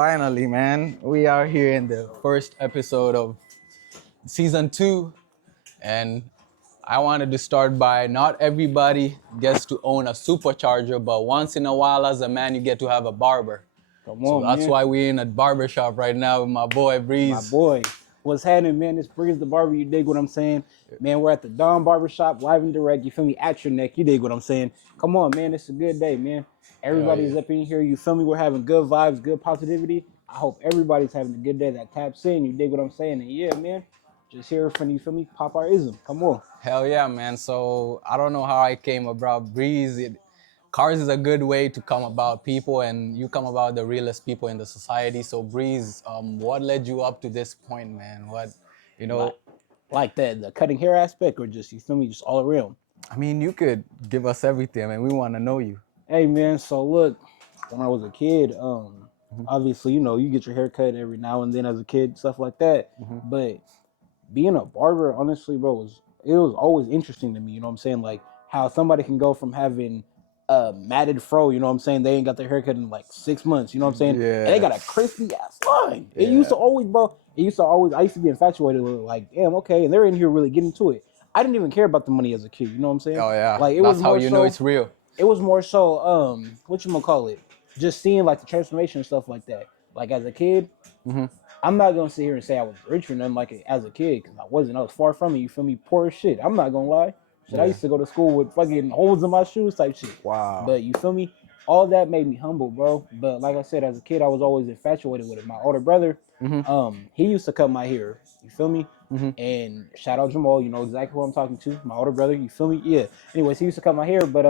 Finally, man, we are here in the first episode of season 2, and I wanted to start by not everybody gets to own a supercharger, but once in a while, as a man, you get to have a barber. Come So on, that's man. why we're in a barber shop right now with my boy My Breeze. boy. What's happening, man? This Breeze the Barber. You dig what I'm saying? Man, we're at the Dawn Barber Shop, live and direct. You feel me? At your neck. You dig what I'm saying? Come on, man. It's a good day, man. Hell Everybody's yeah. up in here. You feel me? We're having good vibes, good positivity. I hope everybody's having a good day that taps in. You dig what I'm saying? And yeah, man. Just here from you feel me? Pop our ism. Come on. Hell yeah, man. So I don't know how I came about Breeze. Cars is a good way to come about people, and you come about the realest people in the society. So Breeze, what led you up to this point, man? What, you Like, know, like that, the cutting hair aspect, or just, you feel me? Just all around. I mean, you could give us everything, man. We want to know you. Hey man, so look, when I was a kid, Mhm. obviously, you get your hair cut every now and then as a kid, stuff like that. Mhm. But being a barber, honestly, bro, it was always interesting to me, you know what I'm saying? Like how somebody can go from having a matted fro, you know what I'm saying? They ain't got their hair cut in like 6 months, you know what I'm saying? And they Yeah, got a crispy ass line. It used yeah, to always, bro, I used to be infatuated with it, like, damn, okay, and they're in here really getting to it. I didn't even care about the money as a kid, you know what I'm saying? oh yeah. Like That's how you know it's real. it was more so what you gonna call it, just seeing like the transformation and stuff like that. Like as a kid, Hmm. I'm not gonna sit here and say I was rich or nothing like it as a kid, because I wasn't. I was far from it. You feel me? Poor as shit. I'm not gonna lie. Shit, I Yeah. used to go to school with fucking holes in my shoes type shit. Wow. But you feel me? All that made me humble, bro. But like I said, as a kid, I was always infatuated with it. My older brother, Hmm. he used to cut my hair. You feel me? Hmm. And shout out Jamal, you know exactly who I'm talking to. My older brother, you feel me? Yeah. Anyways, he used to cut my hair, but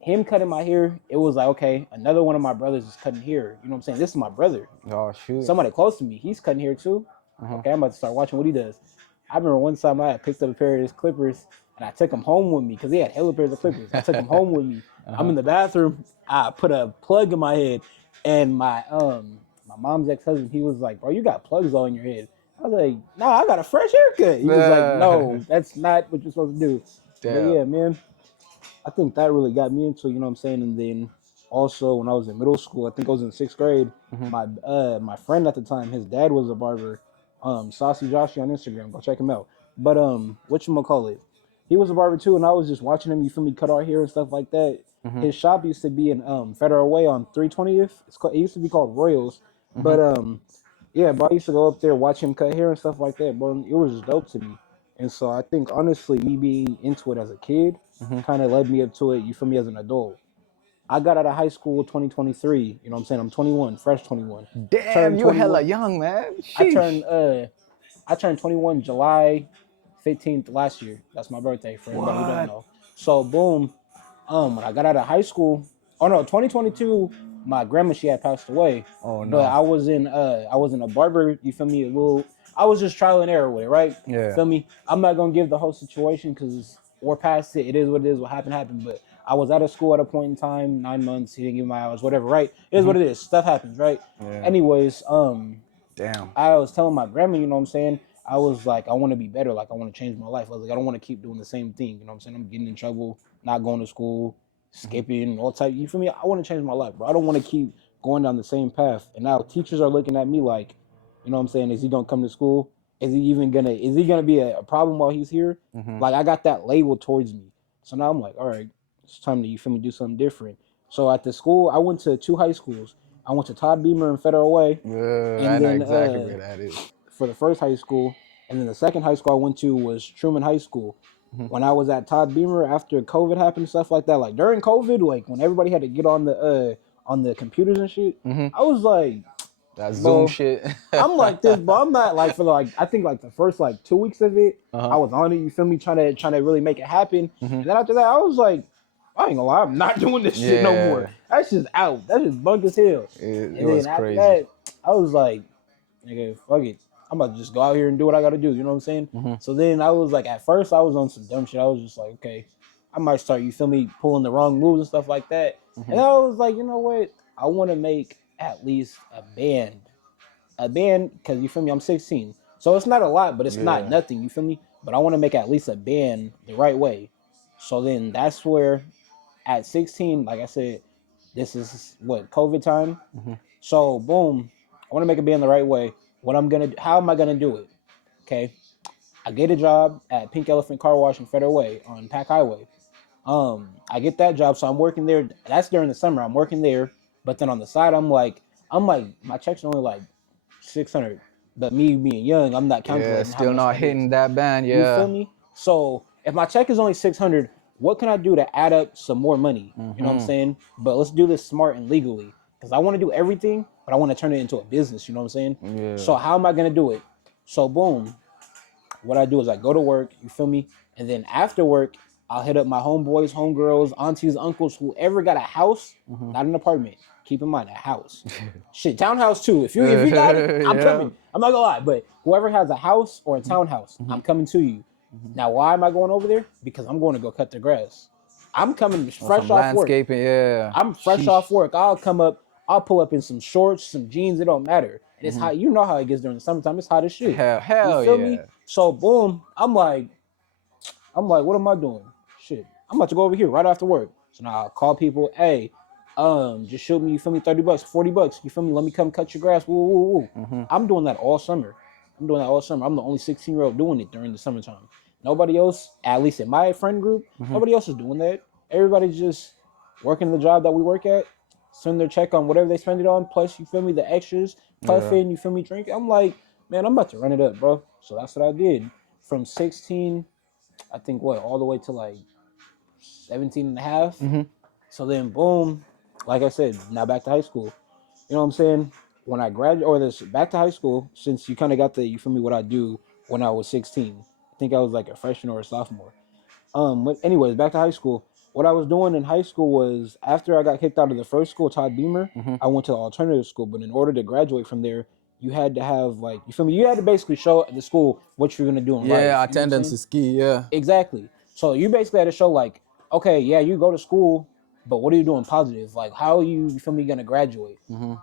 him cutting my hair, it was like, okay, another one of my brothers is cutting hair. You know what I'm saying? This is my brother. Oh shoot. Somebody close to me, he's cutting hair too. Uh-huh. Okay, I'm about to start watching what he does. I remember one time I had picked up a pair of his clippers and I took them home with me because he had hella pairs of clippers. I took them home with me. I'm Uh-huh. in the bathroom. I put a plug in my head, and my mom's ex-husband, he was like, "Bro, you got plugs all in your head." I was like, "Nah, I got a fresh haircut." He was like, "No, that's not what you're supposed to do." But Damn. yeah, man, I think that really got me into, you know what I'm saying? And then also when I was in middle school, I think I was in 6th grade, Hmm. my friend at the time, his dad was a barber, Saucy Joshy on Instagram, go check him out. But whatchamacallit, he was a barber too, and I was just watching him, you feel me, cut our hair and stuff like that. Hmm. His shop used to be in Federal Way on 320th. It used to be called Royals. Hmm. But yeah, but I used to go up there, watch him cut hair and stuff like that, bro. It was just dope to me. And so I think honestly, me being into it as a kid Hmm. kind of led me up to it, you feel me, as an adult. I got out of high school 2023, you know what I'm saying? I'm 21, fresh 21. Damn, Turned you hella 21. young, man. I Sheesh. turned uh I turned 21 July 15th last year. That's my birthday for everybody who don't What? know. So boom, when I got out of high school, oh no, 2022, my grandma, she had passed away. Oh But no. I was in a barber, you feel me? I was just trial and error with it, right? Yeah. Feel me? I'm not gonna give the whole situation because we're past it. It is what it is. What happened. But I was out of school at a point in time, 9 months. He didn't give me my hours, whatever, right? It is Hmm. what it is. Stuff happens, right? Yeah. Anyways, Damn. I was telling my grandma, you know what I'm saying? I was like, I want to be better. Like, I want to change my life. I was like, I don't want to keep doing the same thing. You know what I'm saying? I'm getting in trouble, not going to school, Hmm. skipping, all type. You feel me? I want to change my life, bro. I don't want to keep going down the same path. And now teachers are looking at me like, you know what I'm saying? Is he gonna come to school? Is he gonna be a problem while he's here? Hmm. Like I got that label towards me. So now I'm like, all right, it's time to, you feel me, do something different. So at the school, I went to two high schools. I went to Todd Beamer and Federal Way, I and know then exactly where that is. for the first high school, and then the second high school I went to was Truman High School. Hmm. When I was at Todd Beamer after COVID happened, stuff like that, like during COVID, like when everybody had to get on the computers and shit, Hmm. I was like, That Zoom bro, shit. I'm like this, but I'm not like for like I think like the first like 2 weeks of it, Uh-huh. I was on it. You feel me? Trying to really make it happen. Hmm. And then after that, I was like, I ain't gonna lie, I'm not doing this shit no more. Yeah. That's just out. That's just bunk as hell. It And then was after crazy. that, I was like, nigga, fuck it. I'm about to just go out here and do what I gotta do. You know what I'm saying? Hmm. So then I was like, at first I was on some dumb shit. I was just like, okay, I might start, you feel me, pulling the wrong moves and stuff like that. Hmm. And I was like, you know what? I want to make at least a band, because you feel me, I'm 16, so it's not a lot, but it's not Yeah. nothing. You feel me? But I want to make at least a band the right way. So then that's where, at 16, like I said, this is what COVID time. Hmm. So boom, I want to make a band the right way. How am I gonna do it? Okay, I get a job at Pink Elephant Car Wash in Federal Way on Pack Highway. I get that job, so I'm working there. That's during the summer. I'm working there, but then on the side, I'm like, my check's only like 600. But me being young, I'm not Yeah, calculating how still much not that is. hitting that band. You feel Yeah. me? So if my check is only 600, what can I do to add up some more money? You know what I'm saying? But let's do this smart and legally, because I want to do everything, but I want to turn it into a business. You know what I'm saying? Yeah. So how am I gonna do it? So boom, what I do is I go to work, you feel me? And then after work, I'll hit up my homeboys, homegirls, aunties, uncles, whoever got a house, not an apartment. Keep in mind, a house. Shit, townhouse too. If you got it, I'm Yeah. coming. I'm not gonna lie, but whoever has a house or a townhouse, I'm coming to you. Now, why am I going over there? Because I'm going to go cut the grass. I'm coming Or fresh some off work. landscaping. Yeah. I'm fresh Sheesh. off work. I'll come up. I'll pull up in some shorts, some jeans. It don't matter. And it's hot. You know how it gets during the summertime. It's hot as shit. You Hell feel me? yeah. So boom. I'm like, what am I doing? Shit. I'm about to go over here right after work. So now I'll call people. Hey, just shoot me. You feel me? $30, $40. You feel me? Let me come cut your grass. Woo, woo, woo. I'm doing that all summer. I'm doing that all summer. I'm the only 16-year-old doing it during the summertime. Nobody else, at least in my friend group, nobody else is doing that. Everybody's just working the job that we work at, send their check on whatever they spend it on, plus, you feel me, the extras, Yeah. puffing, you feel me, drinking. I'm like, man, I'm about to run it up, bro. So that's what I did. From 16, I think, all the way to like 17 and a half. So then, boom, like I said, now back to high school. You know what I'm saying? When I graduated, or this back to high school, since you kind of got you feel me, what I do when I was 16. I think I was like a freshman or a sophomore. But anyways, back to high school. What I was doing in high school was, after I got kicked out of the first school, Todd Beamer, I went to the alternative school. But in order to graduate from there, you had to have, like, you feel me? You had to basically show at the school what you're gonna do in life. Yeah. You know what I'm Attendance saying? is key. Yeah. Exactly. So you basically had to show, like, okay, yeah, you go to school, but what are you doing positive? Like, how are you feel me, gonna graduate?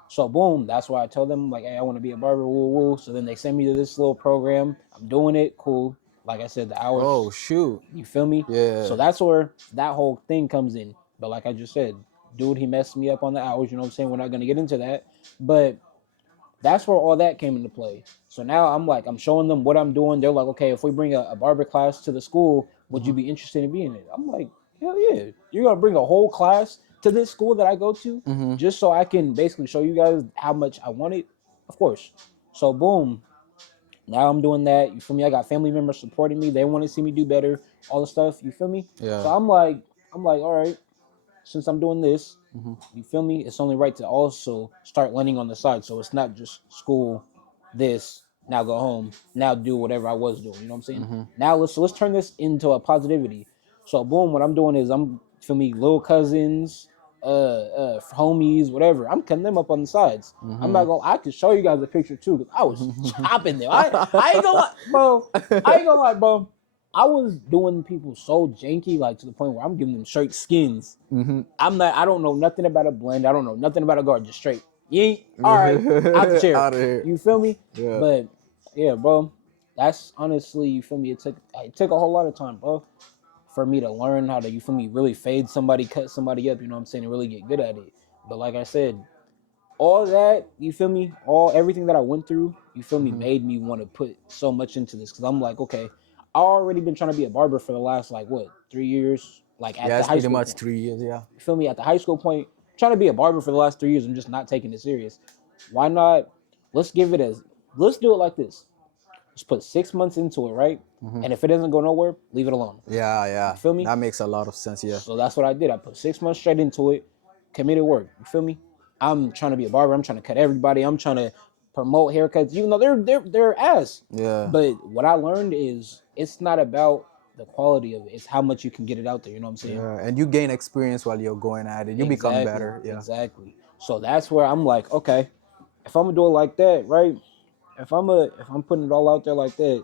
So boom, that's why I told them, like, hey, I want to be a barber. Woo woo. So then they send me to this little program. I'm doing it. Cool. Like I said, the Oh hours. shoot. You feel me? Yeah. So that's where that whole thing comes in. But like I just said, dude, he messed me up on the hours. You know what I'm saying? We're not gonna get into that. But that's where all that came into play. So now I'm showing them what I'm doing. They're like, okay, if we bring a barber class to the school, would you be interested in being in it? I'm like, hell yeah. You're gonna bring a whole class to this school that I go to just so I can basically show you guys how much I want it? Of course. So boom. Now I'm doing that. You feel me? I got family members supporting me. They want to see me do better. All the stuff. You feel me? Yeah. So I'm like, all right, since I'm doing this, you feel me? It's only right to also start learning on the side. So it's not just school, this, now go home, now do whatever I was doing. You know what I'm saying? Now let's turn this into a positivity. So boom, what I'm doing is feel me, little cousins, homies, whatever. I'm cutting them up on the sides. I'm not gonna. I can show you guys a picture too, because I was chopping them. I ain't gonna lie, bro. I ain't gonna lie, bro. I was doing people so janky, like to the point where I'm giving them straight skins. I'm not. I don't know nothing about a blend. I don't know nothing about a guard. Just straight. Yeet. All right, out the chair. Out of here. You feel me? Yeah. But yeah, bro. That's honestly, you feel me? It took a whole lot of time, bro, for me to learn how to, you feel me, really fade somebody, cut somebody up. You know what I'm saying? And really get good at it. But like I said, all that, you feel me, everything that I went through, you feel me, made me want to put so much into this, because I'm like, okay, I already been trying to be a barber for the last, like, what, 3 years, like at Yeah, the it's high pretty school much point. 3 years. Yeah. You feel me? At the high school point, trying to be a barber for the last 3 years and just not taking it serious. Why not? let's give it as let's do it like this. Let's put 6 months into it, right? And if it doesn't go nowhere, leave it alone. Yeah, yeah. You feel me? That makes a lot of sense. Yeah. So that's what I did. I put 6 months straight into it, committed work. You feel me? I'm trying to be a barber. I'm trying to cut everybody. I'm trying to promote haircuts, even though they're ass. Yeah. But what I learned is it's not about the quality of it. It's how much you can get it out there. You know what I'm saying? Yeah, and you gain experience while you're going at it. You become better. Yeah. Exactly. So that's where I'm like, okay, if I'm gonna do it like that, right? If I'm putting it all out there like that,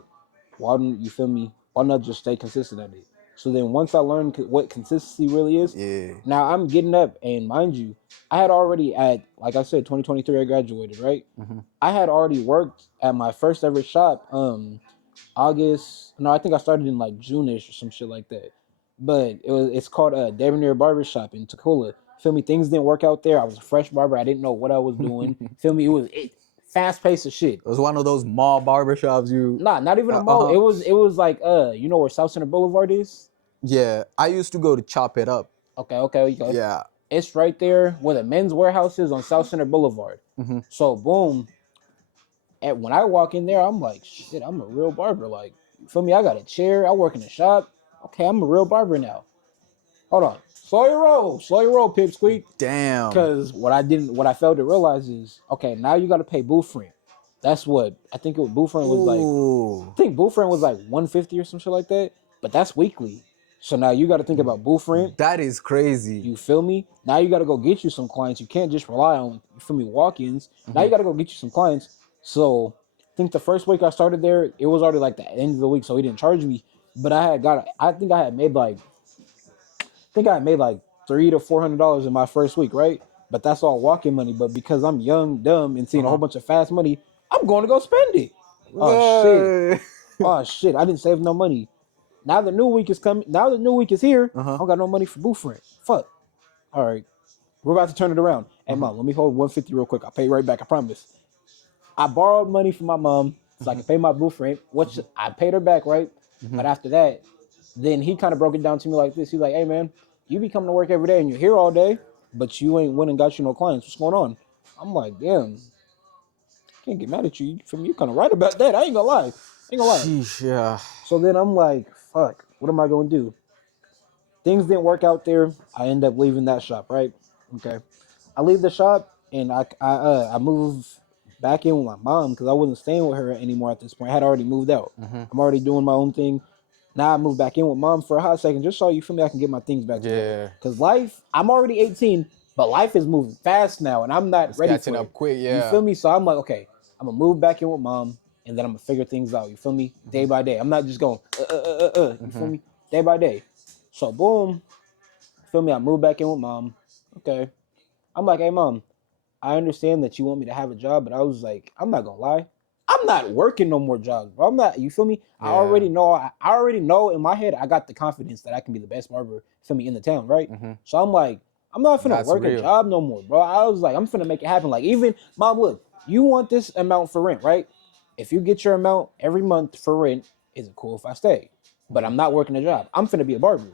why don't you feel me? Why not just stay consistent at it? So then once I learned what consistency really is, Yeah. now I'm getting up, and mind you, I had already like I said, 2023 I graduated, right? I had already worked at my first ever shop. I think I started in like June-ish or some shit like that. But it's called Debonair Barber Shop in Tacoma. Feel me? Things didn't work out there. I was a fresh barber. I didn't know what I was doing. Feel me? It was fast paced of shit. It was one of those mall barbershops you. Nah, not even a mall. It was like you know where South Center Boulevard is? Yeah, I used to go to Chop It Up. Okay. Yeah. It's right there where the men's warehouse is on South Center Boulevard. So boom. And when I walk in there, I'm like, shit, I'm a real barber. Like, you feel me? I got a chair. I work in the shop. Okay, I'm a real barber now. Hold on. Slow your roll, pipsqueak. Damn. Because what I failed to realize is, okay, now you got to pay booth rent. That's what I think booth rent was like. Ooh. I think booth rent was like $150 or some shit like that. But that's weekly. So now you got to think about booth rent. That is crazy. You feel me? Now you got to go get you some clients. You can't just rely on, you feel me, walk-ins. Now you got to go get you some clients. So I think the first week I started there, it was already like the end of the week, so he didn't charge me. But I think I had made like $300 to $400 in my first week, right? But that's all walk-in money. But because I'm young, dumb, and seeing a whole bunch of fast money, I'm going to go spend it. Oh shit! I didn't save no money. Now the new week is coming. Now the new week is here. I don't got no money for booth rent. Fuck. All right, we're about to turn it around. Hey mom, let me hold $150 real quick. I'll pay you right back. I promise. I borrowed money from my mom so I could pay my booth rent, which I paid her back, right? But after that, then he kind of broke it down to me like this. He's like, hey, man, you be coming to work every day and you're here all day, but you ain't went and got you no clients. What's going on? I'm like, damn, can't get mad at you. You kind of right about that. I ain't gonna lie. Sheesh, yeah. So then I'm like, fuck, what am I going to do? Things didn't work out there. I end up leaving that shop, right? Okay. I leave the shop and I move back in with my mom because I wasn't staying with her anymore at this point. I had already moved out. I'm already doing my own thing. Now I moved back in with mom for a hot second just so you feel me I can get my things back together. Because life, I'm already 18, but life is moving fast now and I'm not ready for it. Up quick, yeah. You feel me? So I'm like, okay, I'm going to move back in with mom and then I'm going to figure things out. You feel me? Day by day. I'm not just going, You feel me? Day by day. So boom, feel me? I moved back in with mom. Okay. I'm like, hey mom, I understand that you want me to have a job, but I was like, I'm not gonna lie, I'm not working no more jobs, bro. I'm not. You feel me? Yeah. I already know in my head I got the confidence that I can be the best barber, feel me, in the town, right? So I'm like, I'm not finna work a job no more, bro. I was like, I'm finna make it happen. Like, even mom, look, you want this amount for rent, right? If you get your amount every month for rent, is it cool if I stay? But I'm not working a job. I'm finna be a barber.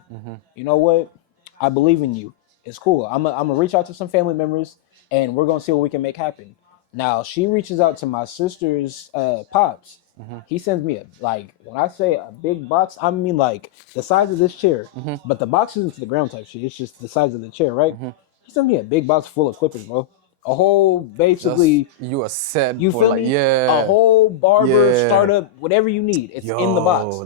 You know what? I believe in you. It's cool. I'm gonna reach out to some family members and we're gonna see what we can make happen. Now she reaches out to my sister's pops. He sends me when I say a big box, I mean like the size of this chair. But the box isn't to the ground type shit. It's just the size of the chair, right? He sent me a big box full of clippers, bro. A whole basically you are set. You feel me? A whole barber startup, whatever you need. It's in the box.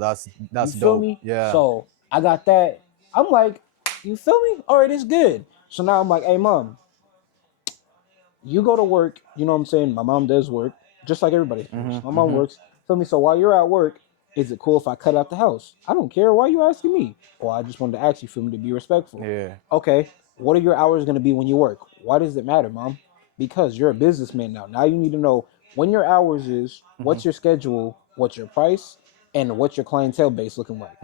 That's you feel dope. me? Yeah. So I got that. I'm like, you feel me? All right, it's good. So now I'm like, hey mom, you go to work. You know what I'm saying? My mom does work, just like everybody. My mom works. Feel me? So while you're at work, is it cool if I cut out the house? I don't care. Why are you asking me? Well, I just wanted to ask you for me to be respectful. Yeah. Okay. What are your hours going to be when you work? Why does it matter, mom? Because you're a businessman now. Now you need to know when your hours is, what's your schedule, what's your price, and what's your clientele base looking like.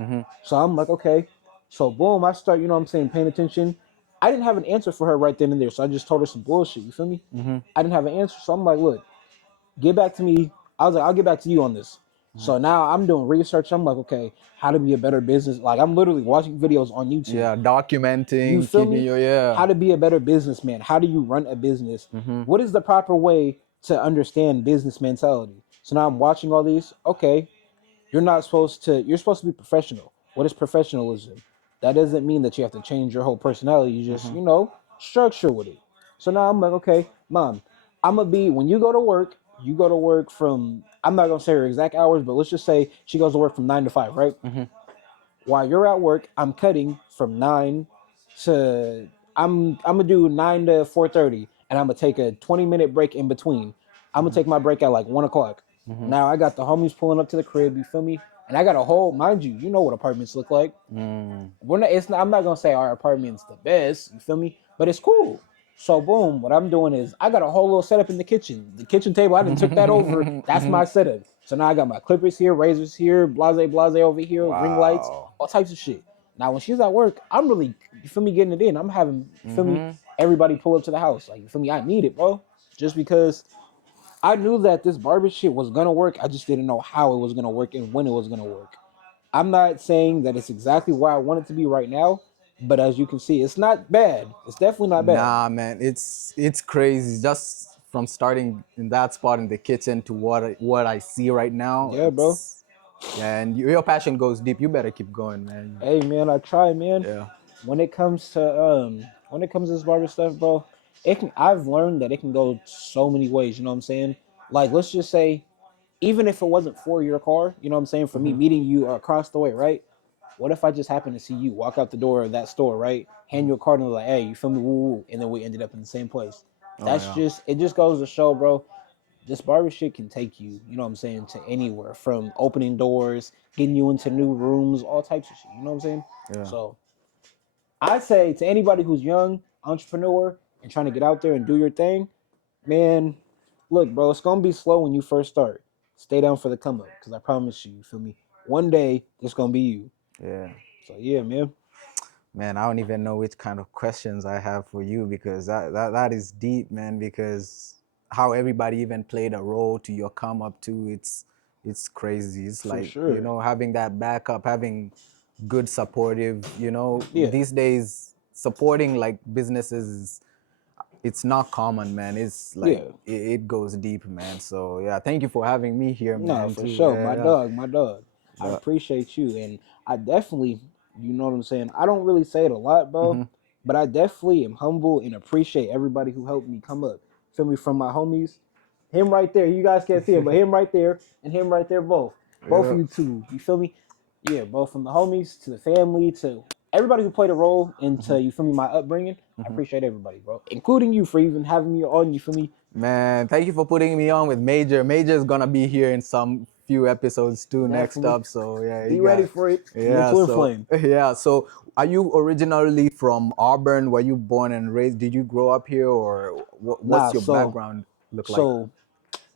So I'm like, okay. So boom, I start, you know what I'm saying, paying attention. I didn't have an answer for her right then and there, so I just told her some bullshit. You feel me? I didn't have an answer, so I'm like, look, get back to me. I was like, I'll get back to you on this. So now I'm doing research. I'm like, okay, how to be a better business. Like I'm literally watching videos on YouTube. Yeah, documenting. You feel me? How to be a better businessman. How do you run a business? What is the proper way to understand business mentality? So now I'm watching all these. Okay, you're supposed to be professional. What is professionalism? That doesn't mean that you have to change your whole personality. You just, structure with it. So now I'm like, okay, mom, when you go to work from, I'm not going to say her exact hours, but let's just say she goes to work from 9 to 5, right? While you're at work, I'm cutting from 9 to, I'm going to do 9 to 4:30, and I'm going to take a 20-minute break in between. I'm going to take my break at like 1 o'clock. Now I got the homies pulling up to the crib, you feel me? And I got a whole, mind you know what apartments look like. I'm not going to say our apartment's the best, you feel me? But it's cool. So boom, what I'm doing is I got a whole little setup in the kitchen. The kitchen table, I done took that over. That's my setup. So now I got my clippers here, razors here, blase over here, ring lights, all types of shit. Now when she's at work, I'm really, you feel me, getting it in. I'm having, you feel me, Mm-hmm. everybody pull up to the house. Like, you feel me, I need it, bro. Just because I knew that this barber shit was gonna work. I just didn't know how it was gonna work and when it was gonna work. I'm not saying that it's exactly where I want it to be right now, but as you can see, it's not bad. It's definitely not bad. Nah, man, it's crazy. Just from starting in that spot in the kitchen to what I see right now, Yeah, bro. it's yeah, and your passion goes deep. You better keep going, man. Hey, man, I try, man. Yeah. When it comes to this barber stuff, bro, it can. I've learned that it can go so many ways. You know what I'm saying? Like, let's just say, even if it wasn't for your car, you know what I'm saying? For me meeting you across the way, right? What if I just happened to see you walk out the door of that store, right? Hand you a card and like, hey, you feel me? Woo, woo, and then we ended up in the same place. Oh That's yeah. just, it just goes to show, bro. This barber shit can take you, you know what I'm saying, to anywhere from opening doors, getting you into new rooms, all types of shit. You know what I'm saying? Yeah. So I say to anybody who's young, entrepreneur, and trying to get out there and do your thing, man, look, bro, it's gonna be slow when you first start. Stay down for the come up, because I promise you, you feel me? One day it's gonna be you. Yeah. So yeah, man. Man, I don't even know which kind of questions I have for you because that is deep, man, because how everybody even played a role to your come up to it's crazy. It's For like, sure. having that backup, having good supportive, Yeah. these days supporting like businesses it's not common, man. It's like Yeah. it goes deep, man. So yeah, thank you for having me here, No, man, for too. sure. My Yeah, dog, my dog. I yeah. appreciate you. And I definitely, you know what I'm saying? I don't really say it a lot, bro. Hmm. But I definitely am humble and appreciate everybody who helped me come up. Feel me, from my homies. Him right there. You guys can't see him, but him right there and him right there both. Both of Yeah. you two. You feel me? Yeah, both from the homies to the family to everybody who played a role into, you feel me, my upbringing. I appreciate everybody, bro. Including you for even having me on, you feel me? Man, thank you for putting me on with Major. Major is gonna be here in some few episodes too next Definitely. up. So yeah, Be you ready got for it. yeah. Mental So inflame. yeah. So are you originally from Auburn? Were you born and raised? Did you grow up here, or what's Nah, your so background look like? so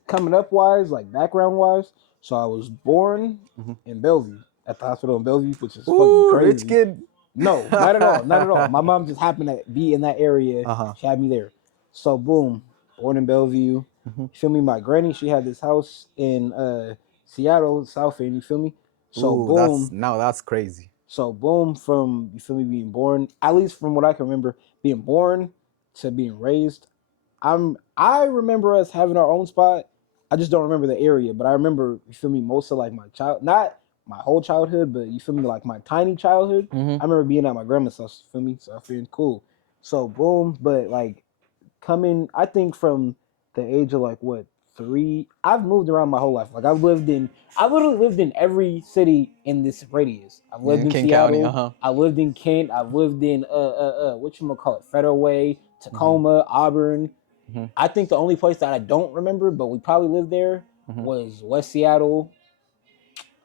coming up wise, like background wise, so I was born in Bellevue at the hospital in Bellevue, which is fucking Ooh, rich crazy. kid. No, not at all, not at all. My mom just happened to be in that area. Uh-huh. She had me there. So boom, born in Bellevue. You feel me? My granny, she had this house in Seattle, South End. You feel me? So Ooh, boom, that's crazy. from, you feel me, being born, at least from what I can remember, being born to being raised, I remember us having our own spot. I just don't remember the area, but I remember, you feel me, most of like my child, not my whole childhood, but you feel me, like my tiny childhood. Mm-hmm. I remember being at my grandma's house, you feel me, so I feeling cool. So boom, but like coming, I think from the age of like what, 3, I've moved around my whole life. Like I literally lived in every city in this radius. I've lived In in King County, Seattle. uh-huh. I lived in Kent. I've lived in what you call it, Federal Way, Mm-hmm. Tacoma, Auburn. Mm-hmm. I think the only place that I don't remember, but we probably lived there, Mm-hmm. was West Seattle.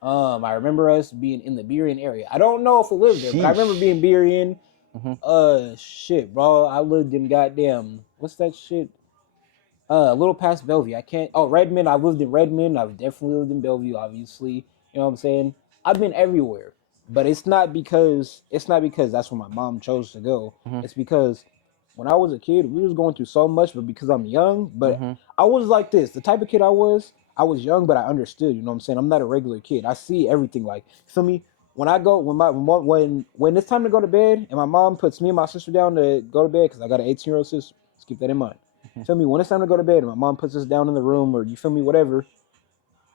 I remember us being in the Burien area. I don't know if we lived there, but I remember Sheesh. being Burien. Mm-hmm. Shit, bro. I lived in goddamn, what's that shit? A little past Bellevue. I can't. Oh, Redmond. I've lived in Redmond. I've definitely lived in Bellevue. Obviously, you know what I'm saying. I've been everywhere, but it's not because that's where my mom chose to go. Mm-hmm. It's because when I was a kid, we was going through so much, but because I'm young, but Mm-hmm. I was like this. The type of kid I was. I was young, but I understood. You know what I'm saying. I'm not a regular kid. I see everything. Like, feel me? When I go, when it's time to go to bed, and my mom puts me and my sister down to go to bed, because I got an 18-year-old sister. Let's keep that in mind. Feel me? When it's time to go to bed, and my mom puts us down in the room, or you feel me, whatever.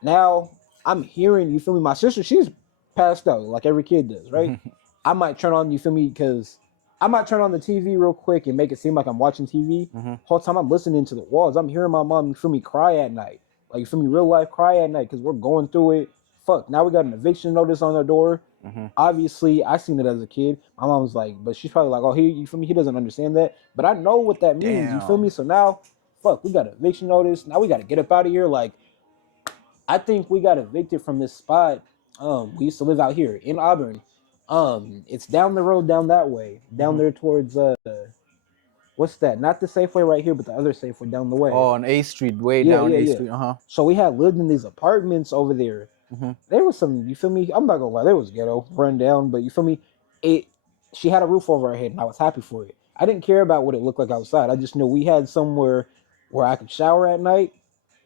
Now I'm hearing, you feel me. My sister, she's passed out like every kid does, right? I might turn on, you feel me, because I might turn on the TV real quick and make it seem like I'm watching TV. Mm-hmm. Whole time I'm listening to the walls. I'm hearing my mom, you feel me, cry at night. Like, you feel me, real life cry at night, because we're going through it. Fuck. Now we got an eviction notice on the door. Mm-hmm. Obviously, I seen it as a kid. My mom was like, but she's probably like, oh, you feel me? He doesn't understand that. But I know what that means. You feel me? Damn. So now, fuck, we got an eviction notice. Now we got to get up out of here. Like, I think we got evicted from this spot. We used to live out here in Auburn. It's down the road, down that way, down Mm-hmm. there towards what's that? Not the Safeway right here, but the other Safeway down the way. Oh, on A Street, way Yeah, down yeah, A yeah. Street. Uh-huh. So we had lived in these apartments over there. Mm-hmm. There was some, you feel me? I'm not gonna lie, there was ghetto, run down, but you feel me? it she had a roof over her head, and I was happy for it. I didn't care about what it looked like outside. I just knew we had somewhere where I could shower at night.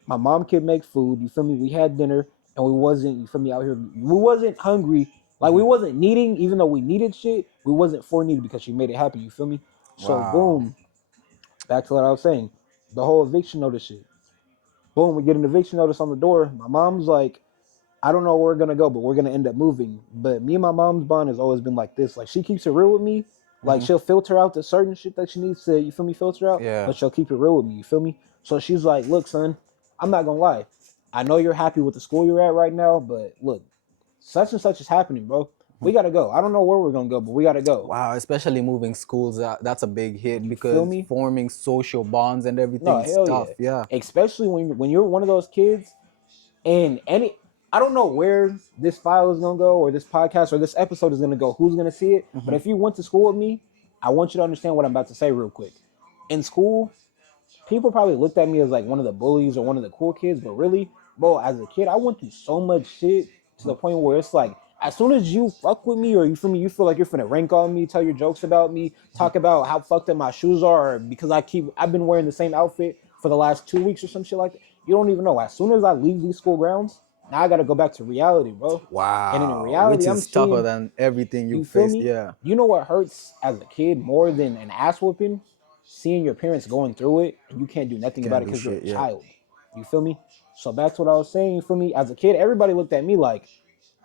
My mom could make food. You feel me? We had dinner, and we wasn't. You feel me? Out here, we wasn't hungry. Like we wasn't needing, even though we needed shit. We wasn't for needed because she made it happen. You feel me? So Wow. boom, back to what I was saying. The whole eviction notice shit. Boom, we get an eviction notice on the door. My mom's like, I don't know where we're gonna go, but we're gonna end up moving. But me and my mom's bond has always been like this. Like she keeps it real with me. Like she'll filter out the certain shit that she needs to, you feel me, filter out, Yeah. but she'll keep it real with me, you feel me? So she's like, look, son, I'm not gonna lie. I know you're happy with the school you're at right now, but look, such and such is happening, bro. We gotta go. I don't know where we're gonna go, but we gotta go. Wow, especially moving schools, that's a big hit You feel because me? forming social bonds and No, everything is hell tough. yeah. Yeah. Especially when you're one of those kids and any I don't know where this file is gonna go or this podcast or this episode is gonna go, who's gonna see it. But if you went to school with me, I want you to understand what I'm about to say real quick. In school, people probably looked at me as like one of the bullies or one of the cool kids, but really, bro, as a kid, I went through so much shit to the point where it's like, as soon as you fuck with me or you feel me, you feel like you're finna rank on me, tell your jokes about me, talk about how fucked up my shoes are, or because I've been wearing the same outfit for the last 2 weeks or some shit like that. You don't even know. As soon as I leave these school grounds, now I gotta go back to reality, bro. And in Wow, which reality, I'm is tougher seeing, than everything you you feel faced. me? Yeah. You know what hurts as a kid more than an ass whooping? Seeing your parents going through it and you can't do nothing about Can't it do because you're a shit. Yeah. child. You feel me? So back to what I was saying, you feel me? As a kid, everybody looked at me like,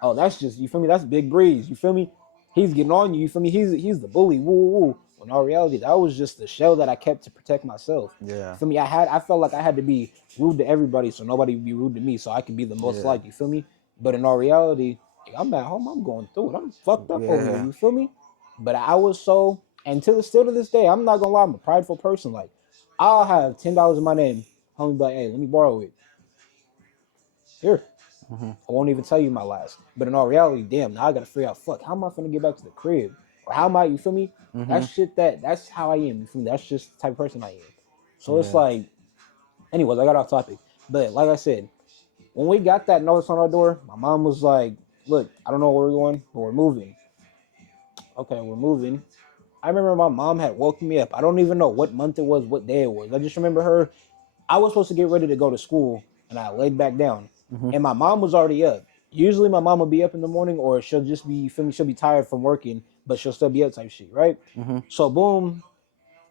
oh, that's just, you feel me? That's Big Breeze. You feel me? He's getting on you. You feel me? He's the bully. Woo woo woo. When in all reality, that was just the shell that I kept to protect myself. You Yeah. feel me? I felt like I had to be rude to everybody so nobody would be rude to me, so I could be the most Yeah. liked. You feel me? But in all reality, I'm at home. I'm going through it. I'm fucked up over here. Yeah. You feel me? But I was so, and still to this day, I'm not gonna lie. I'm a prideful person. Like I'll have $10 in my name. Homie, be like, hey, let me borrow it. Here. I won't even tell you my last. But in all reality, damn, now I gotta figure out, fuck, how am I gonna get back to the crib? Or how am I, you feel me? That's shit that's how I am. You feel me? That's just the type of person I am. So it's Yeah. like, anyways, I got off topic. But like I said, when we got that notice on our door, my mom was like, look, I don't know where we're going, but we're moving. Okay, we're moving. I remember my mom had woken me up. I don't even know what month it was, what day it was. I just remember her. I was supposed to get ready to go to school, and I laid back down, and my mom was already up. Usually, my mom will be up in the morning, or she'll just be, you feel me, she'll be tired from working, but she'll still be up type shit, right? So boom,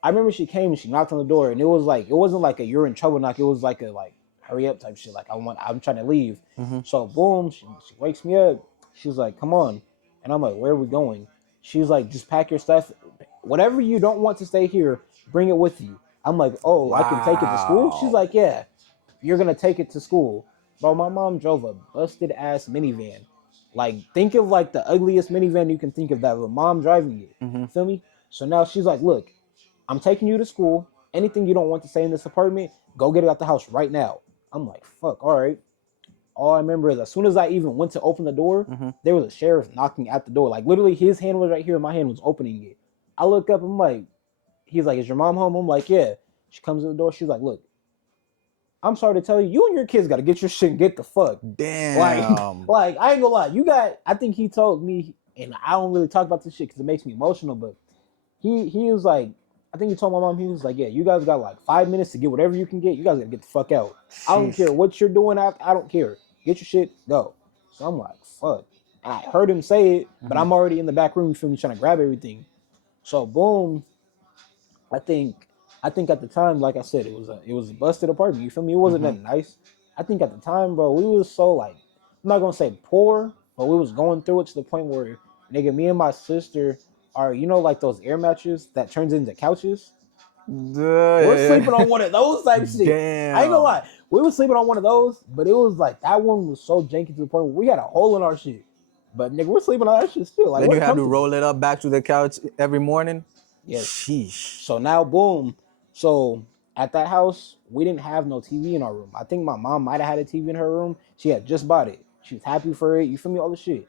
I remember she came and she knocked on the door, and it was like it wasn't like a you're in trouble knock. It was like a like hurry up type shit. Like I'm trying to leave. So boom, she wakes me up. She's like, come on, and I'm like, where are we going? She's like, just pack your stuff. Whatever you don't want to stay here, bring it with you. I'm like, oh, I can take it to school. She's Wow. like, yeah, you're gonna take it to school. Bro, my mom drove a busted ass minivan. Like, think of like the ugliest minivan you can think of that with mom driving it. Feel me? So now she's like, look, I'm taking you to school. Anything you don't want to say in this apartment, go get it out the house right now. I'm like, fuck, all right. All I remember is as soon as I even went to open the door, there was a sheriff knocking at the door. Like literally his hand was right here and my hand was opening it. I look up, I'm like, he's like, is your mom home? I'm like, yeah. She comes to the door, she's like, look, I'm sorry to tell you, you and your kids gotta get your shit and get the fuck. Like, Damn. like I ain't gonna lie, I think he told me, and I don't really talk about this shit because it makes me emotional, but he was like, I think he told my mom, he was like, yeah, you guys got like 5 minutes to get whatever you can get. You guys gotta get the fuck out. I don't care Sheesh. what you're doing. I don't care. Get your shit, go. So I'm like, fuck. And I heard him say it, but I'm already in the back room, you feel me, trying to grab everything. So boom, I think I think at the time, like I said, it was a busted apartment. You feel me? It wasn't that nice. I think at the time, bro, we was so like, I'm not gonna say poor, but we was going through it to the point where, nigga, me and my sister are, like those air mattresses that turns into couches. We're Yeah. sleeping on one of those type shit. I ain't gonna Damn. lie, we were sleeping on one of those, but it was like that one was so janky to the point where we had a hole in our shit. But nigga, we're sleeping on that shit still. Like Then we're you had to comfortable. roll it up back to the couch every morning. Yes. Sheesh. So now, boom. So at that house, we didn't have no TV in our room. I think my mom might have had a TV in her room. She had just bought it. She was happy for it. You feel me? All the shit.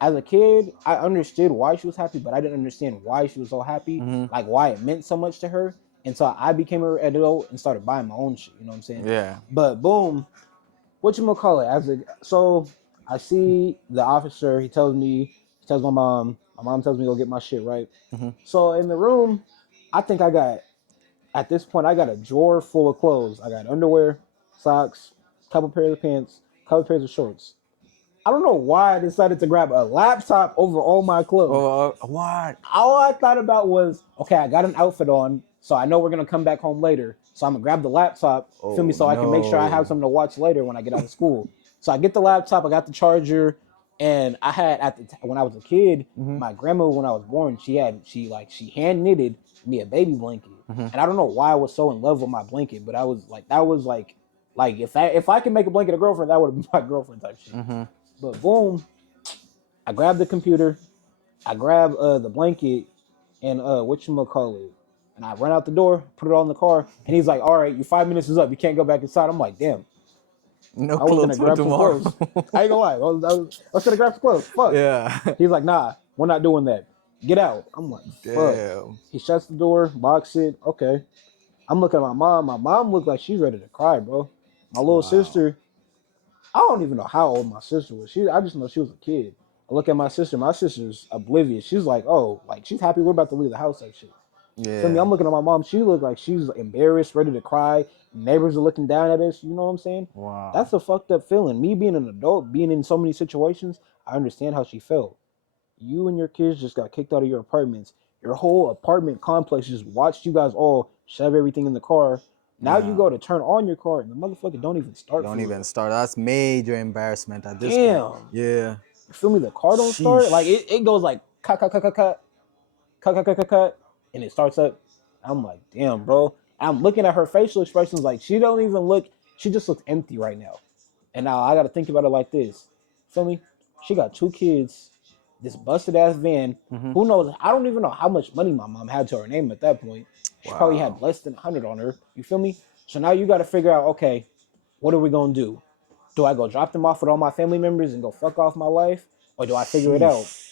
As a kid, I understood why she was happy, but I didn't understand why she was so happy, like why it meant so much to her. Until I became an adult and started buying my own shit. You know what I'm saying? Yeah. But boom, what you call it? So I see the officer. He tells my mom, My mom tells me to go get my shit, right? Mm-hmm. So in the room, I think at this point, I got a drawer full of clothes. I got underwear, socks, couple pairs of pants, couple pairs of shorts. I don't know why I decided to grab a laptop over all my clothes. Oh, what? All I thought about was, okay, I got an outfit on, so I know we're gonna come back home later. So I'm gonna grab the laptop, feel me, Oh so I can make sure I have no. something to watch later when I get out of school. So I get the laptop, I got the charger, and I had when I was a kid, Mm-hmm. my grandma when I was born, she hand knitted me a baby blanket, Mm-hmm. and I don't know why I was so in love with my blanket, but I was like that was like if I can make a blanket a girlfriend, that would have been my girlfriend type shit. Mm-hmm. But boom, I grabbed the computer, I grab the blanket and whatchamacallit, and I run out the door, put it all in the car, and he's like, all right, your 5 minutes is up. You can't go back inside. I'm like, damn, No I was gonna clothes for grab some tomorrow. clothes. I ain't gonna lie. I was gonna grab some clothes. Fuck. Yeah. He's like, nah, we're not doing that. Get out. I'm like, fuck. Damn. He shuts the door, locks it. Okay. I'm looking at my mom. My mom looked like she's ready to cry, bro. My little Wow. sister, I don't even know how old my sister was. I just know she was a kid. I look at my sister. My sister's oblivious. She's like, oh, like she's happy we're about to leave the house, like shit. For me, Yeah. I'm looking at my mom. She looked like she's embarrassed, ready to cry. Neighbors are looking down at us. You know what I'm saying? Wow. That's a fucked up feeling. Me being an adult, being in so many situations, I understand how she felt. You and your kids just got kicked out of your apartments. Your whole apartment complex just watched you guys all shove everything in the car. Now you Yeah. go to turn on your car and the motherfucker don't even start for Don't even real. start. That's major embarrassment at this point. Damn. Yeah. You feel me? The car don't start. Like Sheesh. it goes like cut, cut, cut, cut, cut, cut, cut, cut, cut, cut, and it starts up. I'm like, damn, bro. I'm looking at her facial expressions like she don't even look. She just looks empty right now. And now I got to think about it like this. Feel me? She got two kids, this busted ass van. Mm-hmm. Who knows? I don't even know how much money my mom had to her name at that point. She probably Wow. had less than 100 on her. You feel me? So now you got to figure out, okay, what are we gonna do? Do I go drop them off with all my family members and go fuck off my life, or do I figure it out? Sheesh.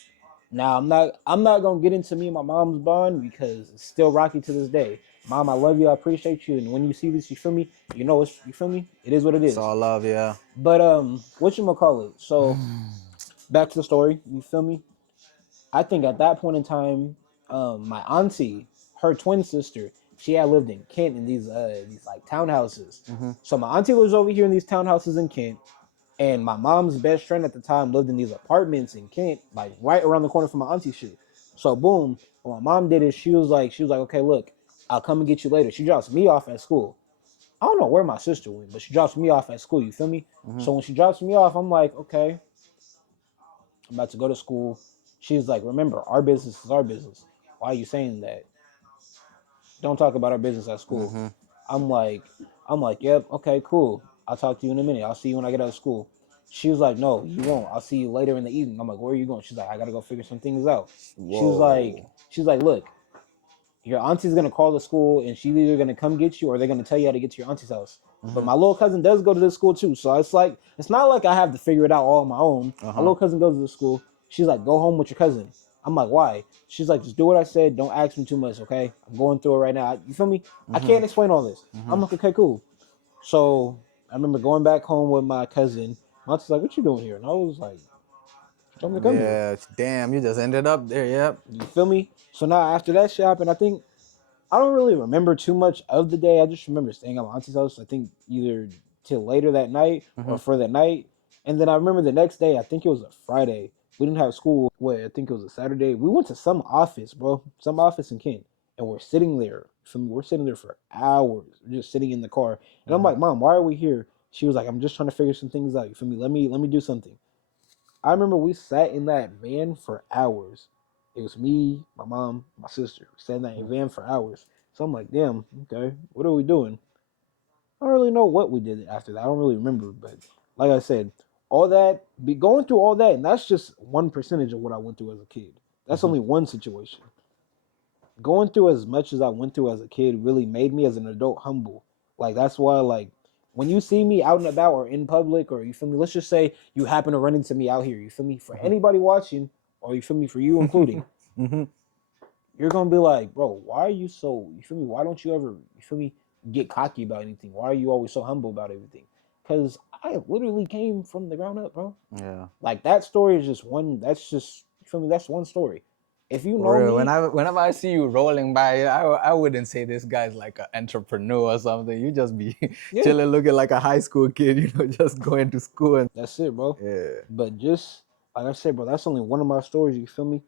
Now I'm not gonna get into me and my mom's bond because it's still rocky to this day. Mom, I love you, I appreciate you, and when you see this, you feel me. You know it's you feel me. It is what it It's is. all love, yeah. But what you gonna call it? So back to the story. You feel me? I think at that point in time, my auntie, her twin sister, she had lived in Kent in these like townhouses. Mm-hmm. So my auntie lives over here in these townhouses in Kent, and my mom's best friend at the time lived in these apartments in Kent, like right around the corner from my auntie shit. So boom, what my mom did is she was like, okay, look, I'll come and get you later. She drops me off at school. I don't know where my sister went, but she drops me off at school. You feel me? Mm-hmm. So when she drops me off, I'm like, okay, I'm about to go to school. She's like, remember, our business is our business. Why are you saying that? Don't talk about our business at school. Mm-hmm. I'm like, yep, okay, cool. I'll talk to you in a minute. I'll see you when I get out of school. She was like, no, you won't. I'll see you later in the evening. I'm like, where are you going? She's like, I gotta go figure some things out. Whoa. She's like, look, your auntie's gonna call the school and she's either gonna come get you or they're gonna tell you how to get to your auntie's house. But Mm-hmm. my little cousin does go to this school too, so it's like it's not like I have to figure it out all on my own. My Uh-huh. little cousin goes to the school. She's like, go home with your cousin. I'm like, why? She's like, just do what I said. Don't ask me too much, okay? I'm going through it right now. You feel me? I Mm-hmm. can't explain all this. Mm-hmm. I'm like, okay, cool. So I remember going back home with my cousin. My auntie's like, what you doing here? And I was like, told me to come here. Yeah. Damn, you just ended up there. Yep. You feel me? So now after that shit happened, I don't really remember too much of the day. I just remember staying at my auntie's house. I think either till later that night Mm-hmm. or for that night. And then I remember the next day. I think it was a Friday. We didn't have school. Wait, I think it was a Saturday. We went to some office, bro. Some office in Kent, and we're sitting there. We're sitting there for hours. We're just sitting in the car. And I'm Mm-hmm. like, Mom, why are we here? She was like, I'm just trying to figure some things out. You feel me? Let me do something. I remember we sat in that van for hours. It was me, my mom, my sister. We sat in that van for hours. So I'm like, damn, okay, what are we doing? I don't really know what we did after that. I don't really remember, but like I said, all that, be going through all that, and that's just one percentage of what I went through as a kid. That's Mm-hmm. only one situation. Going through as much as I went through as a kid really made me as an adult humble. Like that's why, like, when you see me out and about or in public, or you feel me, let's just say you happen to run into me out here, you feel me, for anybody watching, or you feel me, for you including, Mm-hmm. you're gonna be like, bro, why are you so, you feel me, why don't you ever, you feel me, get cocky about anything? Why are you always so humble about everything? Because I literally came from the ground up, bro. Yeah. Like that story is just one, that's just, you feel me, that's one story. if you know For real. me, Whenever I see you rolling by, I wouldn't say this guy's like an entrepreneur or something. You just be yeah, chilling, looking like a high school kid, just going to school and that's it, bro. yeah. But just like I said, bro, that's only one of my stories. You feel me?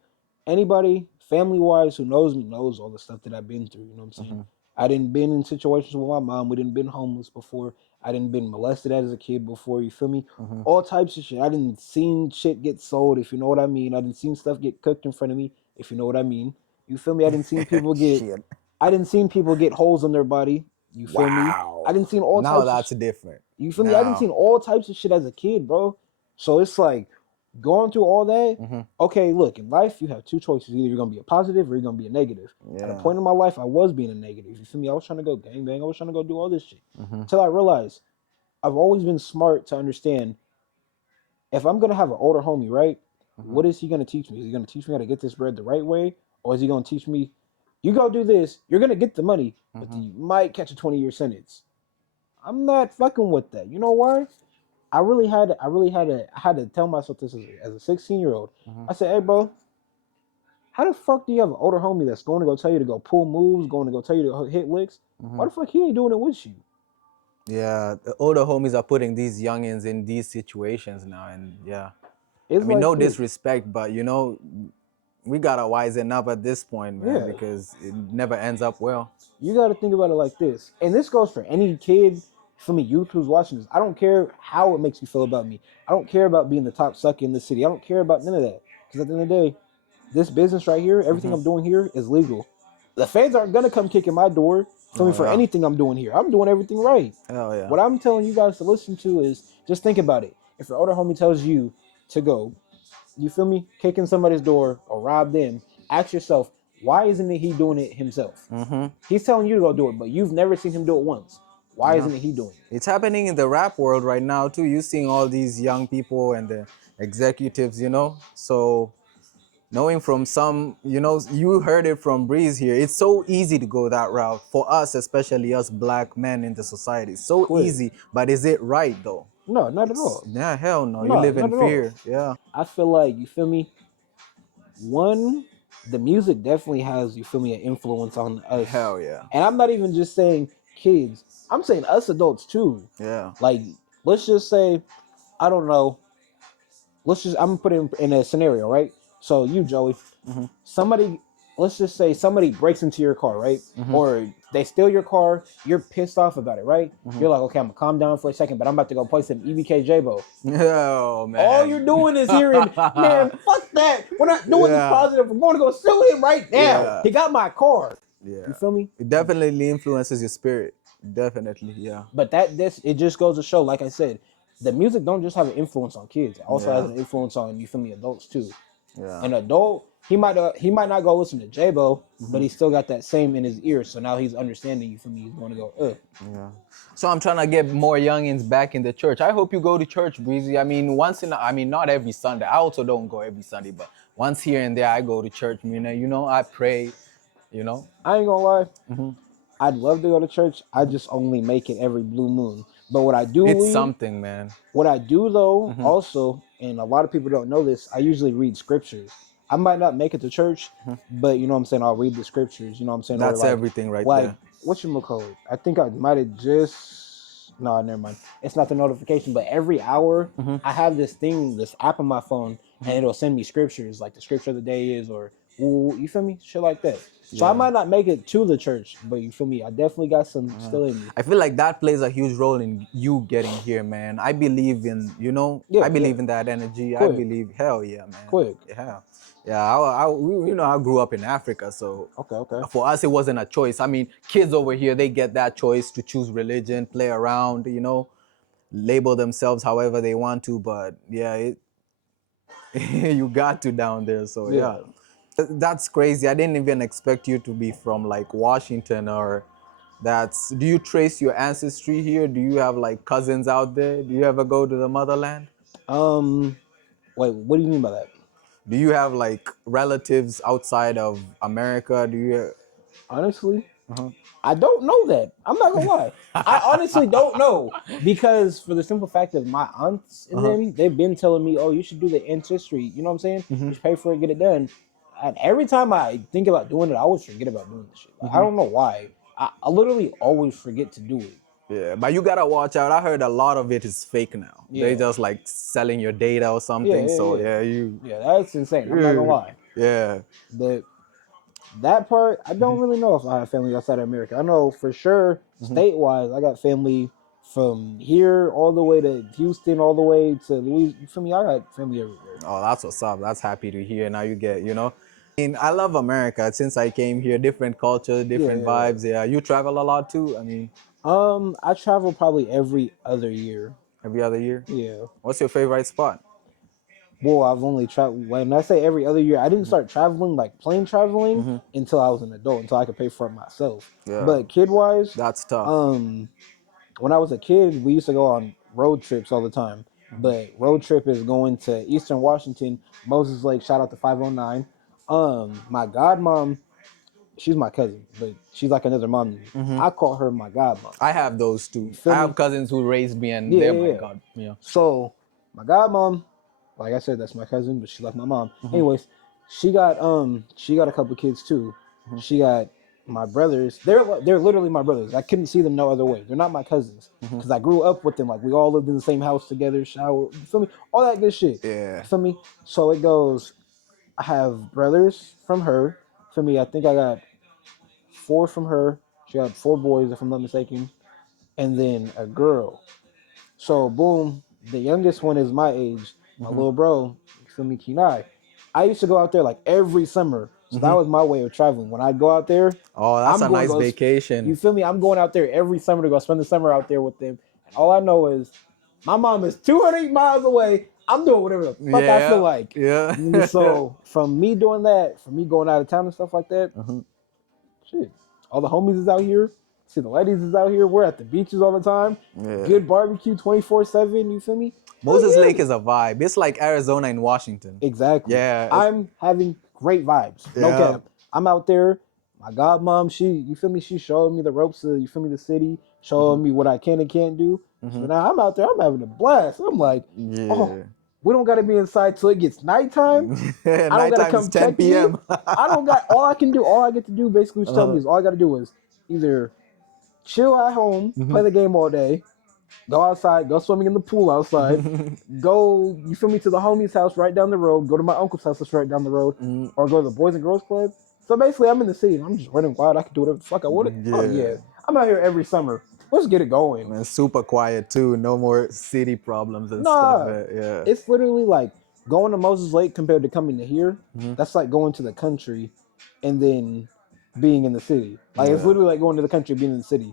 Anybody, family wise, who knows me knows all the stuff that I've been through. You know what I'm saying? I didn't been in situations with my mom. We didn't been homeless before. I didn't been molested as a kid before. You feel me? All types of shit. I didn't seen shit get sold. If you know what I mean. I didn't seen stuff get cooked in front of me. If you know what I mean. You feel me? I didn't seen people get. Shit. I didn't seen people get holes in their body. You feel me? I Wow. didn't seen all Now types of. that's different. You feel me? I didn't Now. seen all types of shit as a kid, bro. So it's like going through all that. Okay, look, in life you have two choices. Either you're gonna be a positive or you're gonna be a negative. At a Yeah. point in my life, I was being a negative. You feel me? I was trying to go gangbang. I was trying to go do all this shit. Until I realized I've always been smart to understand if I'm gonna have an older homie, right? What is he gonna teach me? Is he gonna teach me how to get this bread the right way? Or is he gonna teach me, you go do this, you're gonna get the money, but then you might catch a 20-year sentence. I'm not fucking with that. You know why? I had to tell myself this as a 16-year-old. I said, hey, bro, how the fuck do you have an older homie that's going to go tell you to go pull moves, going to go tell you to hit licks? Why the fuck he ain't doing it with you? Yeah. The older homies are putting these youngins in these situations now, and yeah. It's I mean, like no this. disrespect, but we gotta wisen up at this point, man, Yeah. because it never ends up well. You got to think about it like this. And this goes for any kid, for me, youth who's watching this. I don't care how it makes you feel about me. I don't care about being the top sucker in the city. I don't care about none of that. Because at the end of the day, this business right here, everything I'm doing here is legal. The feds aren't gonna come kicking my door for me Oh for yeah. anything I'm doing here. I'm doing everything right. Hell yeah. What I'm telling you guys to listen to is just think about it. If your older homie tells you to go, you feel me, kicking somebody's door or rob them, ask yourself, why isn't he doing it himself? He's telling you to go do it, but you've never seen him do it once. Why isn't he doing it? It's happening in the rap world right now too. You're seeing all these young people and the executives, So knowing from some, you heard it from Breeze here. It's so easy to go that route for us, especially us black men in the society. It's so Quick. easy, but is it right though? No, not at all. Yeah, hell no. You No, live in not at all. fear. Yeah. I feel like, you feel me? One, the music definitely has, you feel me, an influence on us. Hell yeah. And I'm not even just saying kids. I'm saying us adults too. Yeah. Like, let's just say, I don't know. I'm gonna put it in a scenario, right? So you, Joey, somebody, let's just say somebody breaks into your car, right? Or they steal your car. You're pissed off about it, right? You're like, okay, I'm gonna calm down for a second, but I'm about to go play some EBK J-Bo. Oh man. All you're doing is hearing, man, fuck that. We're not doing this positive. We're going to go steal him right now. Yeah. He got my car. Yeah. You feel me? It definitely influences your spirit. Definitely, yeah. But it just goes to show, like I said, the music don't just have an influence on kids. It also has an influence on, you feel me, adults too. Yeah. An adult, he might not go listen to J-Bo, but he still got that same in his ear. So now he's understanding, you feel me, he's going to go, Yeah. So I'm trying to get more youngins back in the church. I hope you go to church, Breezy. I mean, not every Sunday. I also don't go every Sunday, but once here and there, I go to church. I pray. I ain't gonna lie. I'd love to go to church. I just only make it every blue moon. But what I do, It's something, man. What I do though, also, and a lot of people don't know this, I usually read scriptures. I might not make it to church, but you know what I'm saying, I'll read the scriptures. You know what I'm saying? That's like, everything right like, there. Whatchamacallit? I think I might have just. No, never mind. It's not the notification, but every hour I have this app on my phone, and it'll send me scriptures, like the scripture of the day is, or you feel me, shit like that. So I might not make it to the church, but you feel me, I definitely got some still in me. I feel like that plays a huge role in you getting here, man. I believe in, I believe in that energy. Quick. I believe, hell yeah, man. Quick. Yeah. Yeah, I grew up in Africa, so Okay. for us, it wasn't a choice. I mean, kids over here, they get that choice to choose religion, play around, label themselves however they want to, but yeah, you got to down there, so yeah. That's crazy. I didn't even expect you to be from like Washington or do you trace your ancestry here? Do you have like cousins out there? Do you ever go to the motherland? Wait, what do you mean by that? Do you have like relatives outside of America? Honestly, I don't know that. I'm not gonna lie. I honestly don't know, because for the simple fact that my aunts and them, they've been telling me, oh, you should do the ancestry. You know what I'm saying? You should pay for it, get it done. And every time I think about doing it, I always forget about doing the shit. Like, I don't know why. I literally always forget to do it. Yeah, but you gotta watch out. I heard a lot of it is fake now. They Yeah. just like selling your data or something. So yeah, you. Yeah, that's insane. I'm not gonna lie. Yeah. But that part, I don't really know if I have family outside of America. I know for sure, state-wise, I got family from here all the way to Houston, all the way to Louisiana. For me, I got family everywhere. Oh, that's what's up. That's happy to hear. Now you get, I mean, I love America since I came here. Different culture, different vibes. Yeah, you travel a lot too. I mean, I travel probably every other year. every other year. Yeah. What's your favorite spot? Well, I've only traveled. When I say every other year, I didn't start traveling like plane traveling until I was an adult, until I could pay for it myself. Yeah. But kid-wise, That's tough. when I was a kid, we used to go on road trips all the time. But road trip is going to Eastern Washington, Moses Lake. Shout out to 509. My godmom, she's my cousin, but she's like another mom to me. I call her my godmom. I have those too. feel I me? have cousins who raised me, and Yeah, they're yeah, my yeah. god. Yeah. So my godmom, like I said, that's my cousin, but she's like my mom. Anyways, she got a couple kids too. She got my brothers. They're literally my brothers. I couldn't see them no other way. They're not my cousins because I grew up with them. Like we all lived in the same house together. Shower, you feel me? All that good shit. Yeah. You feel me? So it goes. I have brothers from her. For me, I think I got 4 from her. She got 4 boys, if I'm not mistaken, and then a girl. So boom, the youngest one is my age, my little bro. You feel me, Kenai? I used to go out there like every summer. So that was my way of traveling. When I'd go out there, Oh, that's a going to nice go- vacation. you feel me? I'm going out there every summer to go spend the summer out there with them. And all I know is my mom is 200 miles away. I'm doing whatever the fuck I feel like. Yeah. So from me doing that, from me going out of town and stuff like that, shit, all the homies is out here. See, the ladies is out here. We're at the beaches all the time. Yeah. Good barbecue 24/7. You feel me? Moses Oh, yeah. Lake is a vibe. It's like Arizona and Washington. Exactly. Yeah. I'm having great vibes. No Yeah. cap. I'm out there. My godmom, you feel me? She showed me the ropes of, you feel me, the city, showing me what I can and can't do. So now I'm out there. I'm having a blast. I'm like, oh, we don't got to be inside till it gets nighttime. I don't got to Nighttime come is 10 check me. p.m. I don't got, all I get to do basically, what you tell me is all I got to do is either chill at home, play the game all day, go outside, go swimming in the pool outside, go, you feel me, to the homie's house right down the road, go to my uncle's house that's right down the road, or go to the Boys and Girls Club. So basically, I'm in the city. I'm just running wild. I can do whatever the fuck I want. Oh, yeah. I'm out here every summer. Let's get it going. And super quiet too. No more city problems and stuff. Yeah. It's literally like going to Moses Lake compared to coming to here. That's like going to the country and then being in the city. Like it's literally like going to the country, being in the city.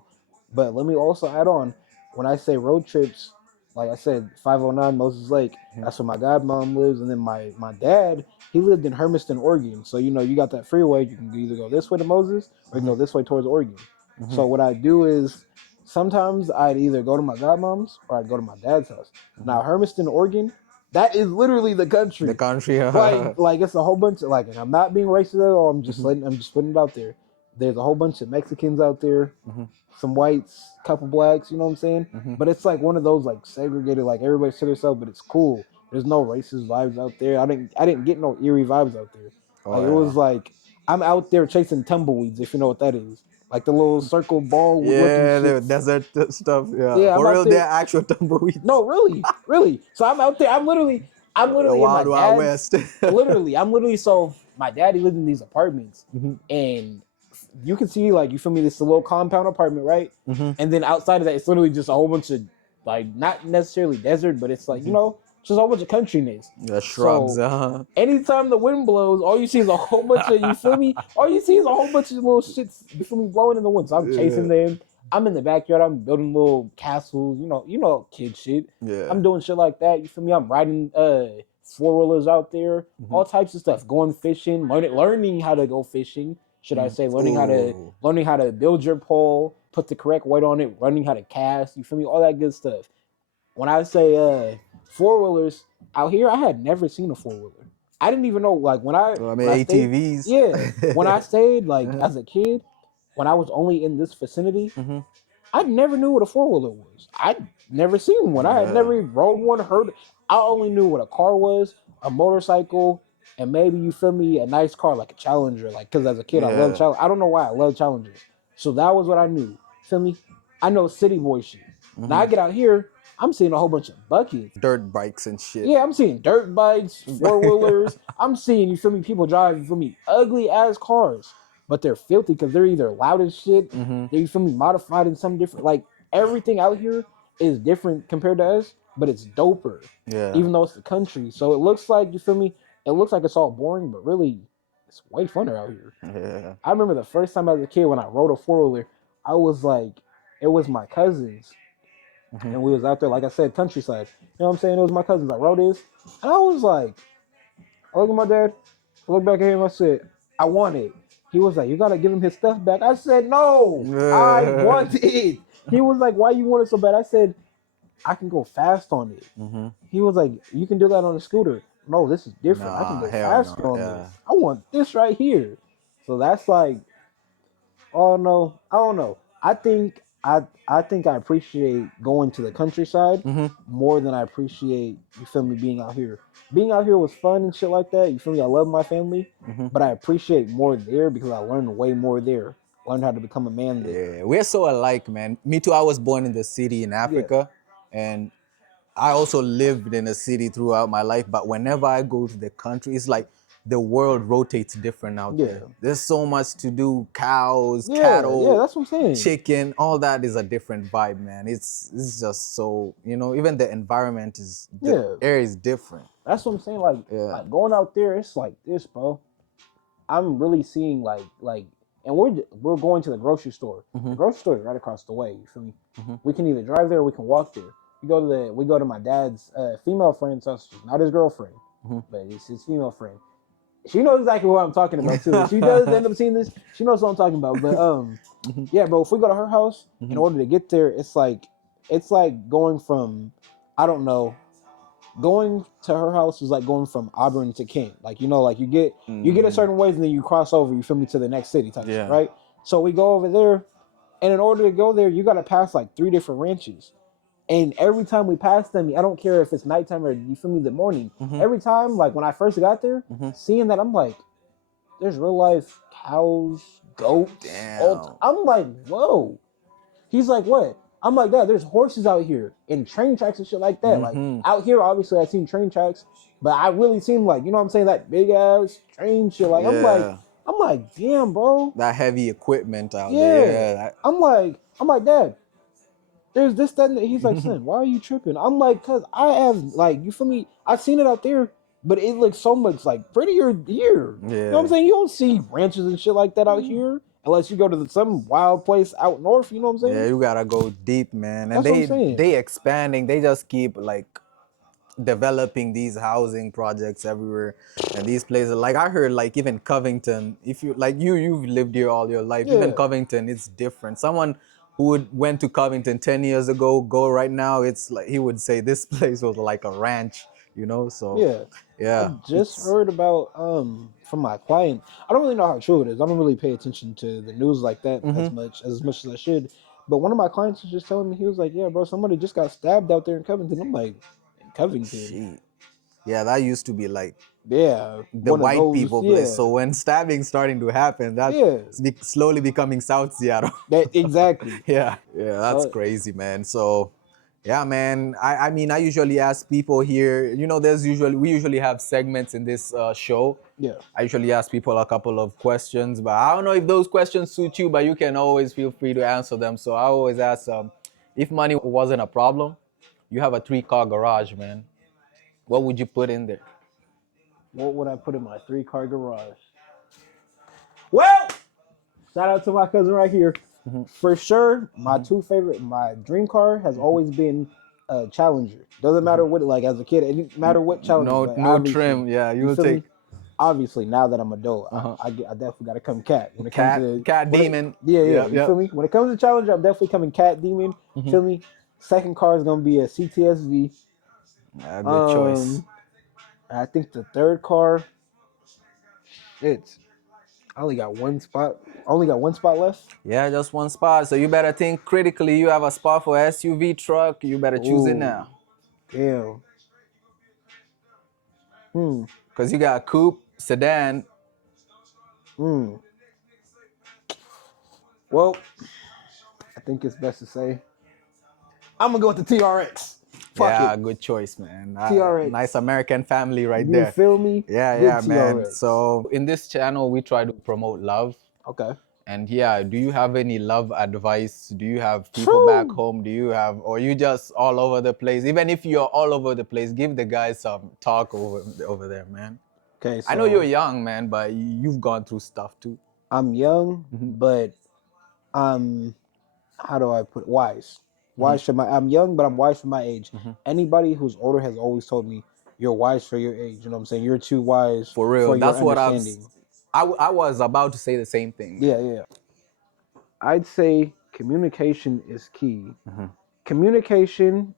But let me also add on, when I say road trips, like I said, 509 Moses Lake, that's where my godmom lives. And then my dad, he lived in Hermiston, Oregon. So, you know, you got that freeway. You can either go this way to Moses or you can go this way towards Oregon. So what I do is sometimes I'd either go to my godmom's or I'd go to my dad's house. Now, Hermiston, Oregon, that is literally the country. The country. like it's a whole bunch of, like, and I'm not being racist at all. I'm just putting it out there. There's a whole bunch of Mexicans out there, some whites, couple blacks, you know what I'm saying? But it's like one of those like segregated, like everybody's to themselves, but it's cool. There's no racist vibes out there. I didn't get no eerie vibes out there. It was like I'm out there chasing tumbleweeds, if you know what that is. Like the little circle ball. Yeah, the desert stuff. Yeah, Yeah, for real, they're actual tumbleweeds. No, really. So I'm out there. I'm literally The Wild in my Wild dad's, West. I'm literally. So my daddy lived in these apartments, and you can see, like, you feel me, this little compound apartment, right? And then outside of that, it's literally just a whole bunch of, like, not necessarily desert, but it's like, you know, just a whole bunch of countryness. The shrubs. So, anytime the wind blows, all you see is a whole bunch of, you feel me? All you see is a whole bunch of little shits, you feel me, blowing in the wind. So I'm chasing them. I'm in the backyard. I'm building little castles, you know, kid shit. Yeah. I'm doing shit like that. You feel me? I'm riding four-wheelers out there, all types of stuff. Going fishing, learning how to go fishing. Should I say learning how to build your pole, put the correct weight on it, learning how to cast, you feel me? All that good stuff. When I say four-wheelers, out here, I had never seen a four-wheeler. I didn't even know, like, when I ATVs. Stayed, when I stayed, like, as a kid, when I was only in this vicinity, I never knew what a four-wheeler was. I'd never seen one. I had never rode one, heard. I only knew what a car was, a motorcycle, and maybe you feel me a nice car like a Challenger, like because as a kid I love Yeah. Challenger. I don't know why I love Challengers. So that was what I knew. Feel me? I know city boy shit. Now I get out here, I'm seeing a whole bunch of buckets. Dirt bikes and shit. Yeah, I'm seeing dirt bikes, four wheelers. I'm seeing, you feel me, people drive, you feel me, ugly ass cars, but they're filthy because they're either loud as shit, they, you feel me, modified in some different. Like everything out here is different compared to us, but it's doper. Yeah. Even though it's the country, so it looks like, you feel me, it looks like it's all boring, but really, it's way funner out here. Yeah. I remember the first time as a kid when I rode a four wheeler, I was like, it was my cousins. And we was out there, like I said, countryside. You know what I'm saying? It was my cousins. I rode this. And I was like, I looked at my dad, I looked back at him, I said, I want it. He was like, you gotta give him his stuff back. I said, no, I want it. He was like, why you want it so bad? I said, I can go fast on it. He was like, you can do that on a scooter. No, this is different. I can go faster on this. I want this right here. So that's like, oh no, I don't know. I think I appreciate going to the countryside more than I appreciate, you feel me, being out here. Being out here was fun and shit like that. You feel me? I love my family, but I appreciate more there because I learned way more there. Learned how to become a man there. Yeah, we're so alike, man. Me too. I was born in the city in Africa, and I also lived in a city throughout my life. But whenever I go to the country, it's like the world rotates different out there. There's so much to do: cows, cattle, that's what I'm saying. chicken. All that is a different vibe, man. It's just so, you know. Even the environment is, the air is different. That's what I'm saying. Like going out there, it's like this, bro. I'm really seeing like, and we're going to the grocery store. The grocery store is right across the way. You feel me? We can either drive there or we can walk there. We go to my dad's female friend's house, not his girlfriend, but it's his female friend. She knows exactly what I'm talking about too. She does end up seeing this. She knows what I'm talking about. But yeah, bro. If we go to her house, in order to get there, it's like going from, I don't know. Going to her house is like going from Auburn to Kent. Like, you know, like you get a certain ways and then you cross over, you feel me, to the next city type shit, right? So we go over there, and in order to go there, you gotta pass like 3 different ranches. And every time we pass them, I don't care if it's nighttime or, you feel me, the morning. Every time, like when I first got there, seeing that, I'm like, there's real life cows, goats. I'm like, whoa. He's like, what? I'm like, Dad, there's horses out here and train tracks and shit like that. Like out here, obviously, I've seen train tracks, but I really seen, like, you know what I'm saying, that big ass train shit. Like, I'm like, damn, bro. That heavy equipment out there. Yeah. I'm like, Dad, there's this, that, and that. He's like, son, why are you tripping? I'm like, cause I have, like, you feel me? I've seen it out there, but it looks so much like prettier here. Yeah. You know what I'm saying? You don't see ranches and shit like that out here. Unless you go to some wild place out north, you know what I'm saying? Yeah, you gotta go deep, man. And That's what I'm saying. they expanding. They just keep like developing these housing projects everywhere, and these places. Like I heard, like even Covington. If you like, you've lived here all your life. Even Covington, it's different. Someone who went to Covington 10 years ago, go right now, it's like he would say this place was like a ranch. You know, so yeah. I just heard about from my client. I don't really know how true it is. I don't really pay attention to the news like that as much as I should. But one of my clients was just telling me, he was like, yeah, bro, somebody just got stabbed out there in Covington. I'm like, in Covington? Shit. Yeah, that used to be like the white people place. So when stabbing's starting to happen, that's slowly becoming South Seattle. Exactly. Yeah, that's crazy, man. So yeah, man. I mean, I usually ask people here, you know, we usually have segments in this show. Yeah. I usually ask people a couple of questions, but I don't know if those questions suit you, but you can always feel free to answer them. So I always ask, if money wasn't a problem, you have a 3-car garage, man. What would you put in there? What would I put in my 3-car garage? Well, shout out to my cousin right here. For sure, my my dream car has always been a Challenger. Doesn't matter what, like as a kid, it didn't matter what Challenger. No trim, yeah. You will take. Me? Obviously, now that I'm adult, I definitely got to come cat. When it cat, comes to cat demon. You feel me? When it comes to Challenger, I'm definitely coming cat demon. Feel me? Second car is gonna be a CTSV. Good choice. I think the third car, I only got one spot. Left. Yeah, just one spot. So you better think critically. You have a spot for SUV truck. You better choose it now. Damn. Because you got coupe, sedan. Mm. Well, I think it's best to say I'm gonna go with the TRX. Fuck Yeah, it, good choice, man. Nice TRX. American family right You there. feel me? Yeah, Good yeah, man. TRX. So in this channel, we try to promote love. Okay. And yeah, do you have any love advice? Do you have people back True. home? Do you have, or you just all over the place? Even if you're all over the place, give the guys some talk over there, man. Okay, I know you're so young, man, but you've gone through stuff too. I'm young, Mhm. but I'm how do I put it? Wise. Mhm. Wise for my I'm young, but I'm wise for my age. Mhm. Anybody who's older has always told me you're wise for your age. You know what I'm saying? You're too wise For real, for your that's what understanding. I was about to say the same thing, man. Yeah, yeah. I'd say communication is key. Mhm. Communication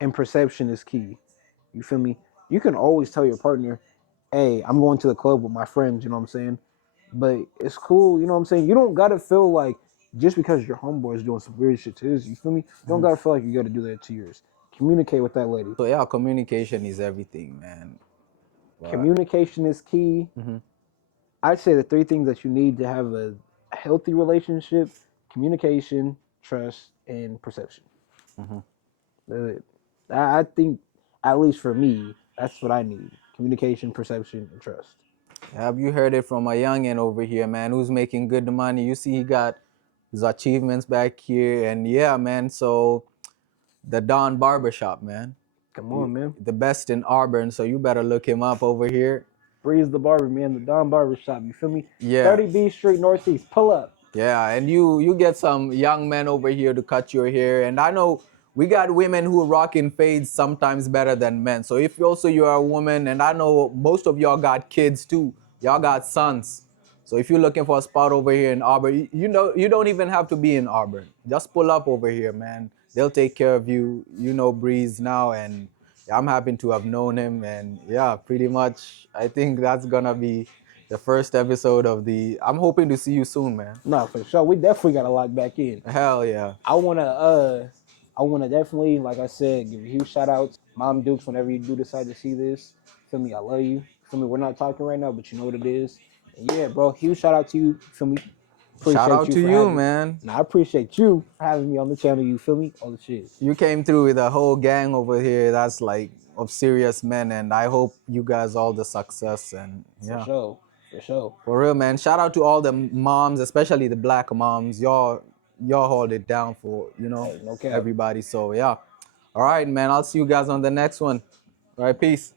and perception is key. You feel me? You can always tell your partner, hey, I'm going to the club with my friends, you know what I'm saying? But it's cool, you know what I'm saying? You don't gotta feel like just because your homeboy is doing some weird shit to his, you feel me? You don't Mhm. gotta feel like you gotta do that to yours. Communicate with that lady. So yeah, communication is everything, man. But Communication is key. mhm. I'd say the three things that you need to have a healthy relationship: communication, trust, and perception. Mhm. Uh, I think, at least for me, that's what I need: communication, perception, and trust. Have you heard it from a youngin over here, man, who's making good money? You see, he got his achievements back here, and yeah, man. So the Don Barbershop, man, Come on, man. the best in Auburn. So you better look him up over here. Breeze the barber, man. The Don Barber Shop. You feel me? Yeah, 30B Street Northeast. Pull up. yeah, and you get some young men over here to cut your hair, and I know we got women who are rocking fades sometimes better than men. So if also you are a woman, and I know most of y'all got kids too, y'all got sons. So if you're looking for a spot over here in Auburn, you know you don't even have to be in Auburn. Just pull up over here, man. They'll take care of you. You know Breeze now, and I'm happy to have known him. And yeah, pretty much, I think that's gonna be the first episode of the. I'm hoping to see you soon, man. No, for sure. We definitely got to lock back in. Hell yeah. I wanna definitely, like I said, give a huge shout out to Mom Dukes whenever you do decide to see this. Feel me? I love you. Feel me? We're not talking right now, but you know what it is. And yeah, bro, huge shout out to you. Feel me? Shout Appreciate out you to for you, having. man. And I appreciate you for having me on the channel. You feel me? All the shit. You came through with a whole gang over here that's like of serious men, and I hope you guys all the success. And For yeah, sure. For sure. for real, man. Shout out to all the moms, especially the black moms. Y'all hold it down for Hey, no cap. everybody. So yeah. All right, man. I'll see you guys on the next one. All right, peace.